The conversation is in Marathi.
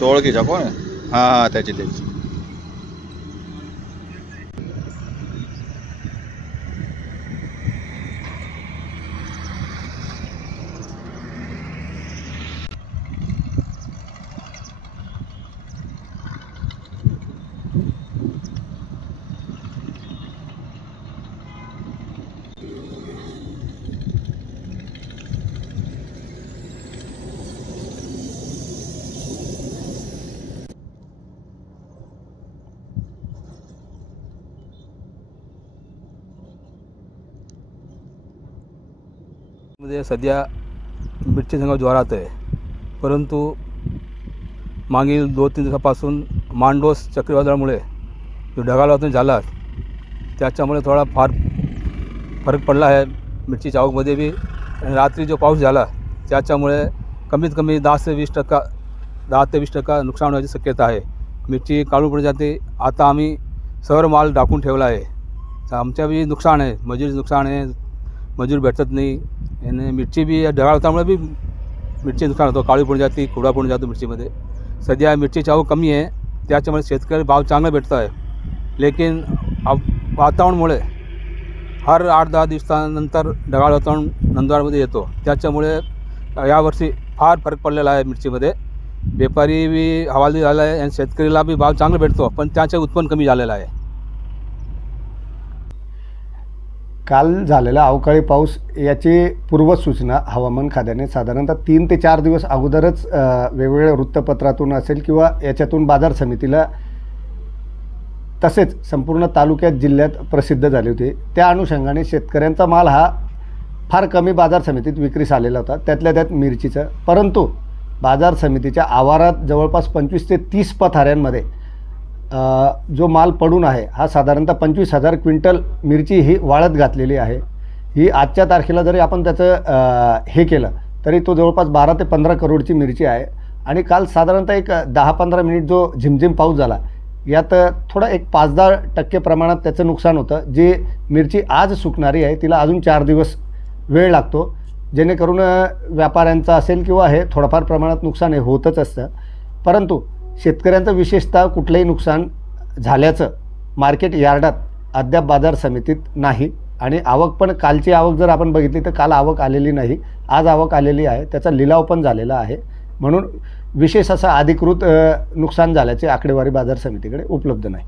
तो ओळखीचा कोण आहे? हां त्याची त्याची मध्ये सध्या मिरची संघ जोरात आहे, परंतु मागील 2-3 दिवसापासून मांडोस चक्रीवादळामुळे जो ढगाळ वातावरण झाला त्याच्यामुळे थोडा फार फरक पडला आहे मिरचीच्या आवकमध्ये बी। आणि रात्री जो पाऊस झाला त्याच्यामुळे कमीत कमी 10 ते 20% नुकसान होण्याची शक्यता आहे। मिरची काळू पडून जाते। आता आम्ही सर्व माल टाकून ठेवला आहे, तर आमच्या बी नुकसान आहे, मजुरी नुकसान आहे, मजूर भेटत नाही। आणि मिरची बी ढगाळ वातावरणामुळे बी मिरची नुकसान होतो, काळी पडून जाते, कुडा पडून जातो मिरचीमध्ये। सध्या मिरचीची आवक कमी आहे, त्याच्यामुळे शेतकरी भाव चांगला भेटतो आहे। लेकिन वातावरणामुळे हर 8-10 दिवसानंतर ढगाळ वातावरण नंदुरबारमध्ये येतो, त्याच्यामुळे यावर्षी फार फरक पडलेला आहे मिरचीमध्ये। व्यापारी बी हवालदिल झाला आहे आणि शेतकरीला बी भाव चांगला भेटतो, पण त्याचे उत्पन्न कमी झालेलं आहे। काल झालेला अवकाळी पाऊस याची पूर्वसूचना हवामान खात्याने साधारणतः 3 ते 4 दिवस अगोदरच वेगवेगळ्या वृत्तपत्रातून असेल किंवा याच्यातून बाजार समितीला तसेच संपूर्ण तालुक्यात जिल्ह्यात प्रसिद्ध झाली होती। त्या अनुषंगाने शेतकऱ्यांचा माल हा फार कमी बाजार समितीत विक्रीस आलेला होता, त्यातल्या त्यात मिरचीचा। परंतु बाजार समितीच्या आवारात जवळपास 25 ते 30 पथाऱ्यांमध्ये जो माल पडून आहे हा साधारणतः 25,000 क्विंटल मिरची ही वाळत घातलेली आहे। ही आजच्या तारखेला जरी आपण त्याचं हे केलं तरी तो जवळपास 12 ते 15 करोडची मिरची आहे। आणि काल साधारणतः एक 10-15 मिनिट जो झिमझिम पाऊस झाला यात थोडा एक 5-10% प्रमाणात त्याचं नुकसान होतं। जी मिरची आज सुकणारी आहे तिला अजून 4 दिवस वेळ लागतो, जेणेकरून व्यापाऱ्यांचा असेल किंवा हे थोडंफार प्रमाणात नुकसान हे होतच असतं। परंतु शेतकऱ्यांचं विशेषतः कुठलंही नुकसान झाल्याचं मार्केट यार्डात अद्याप बाजार समितीत नाही। आणि आवक पण कालची आवक जर आपण बघितली तर काल आवक आलेली नाही, आज आवक आलेली आहे, त्याचा लिलाव पण झालेला आहे। म्हणून विशेष असं अधिकृत नुकसान झाल्याची आकडेवारी बाजार समितीकडे उपलब्ध नाही।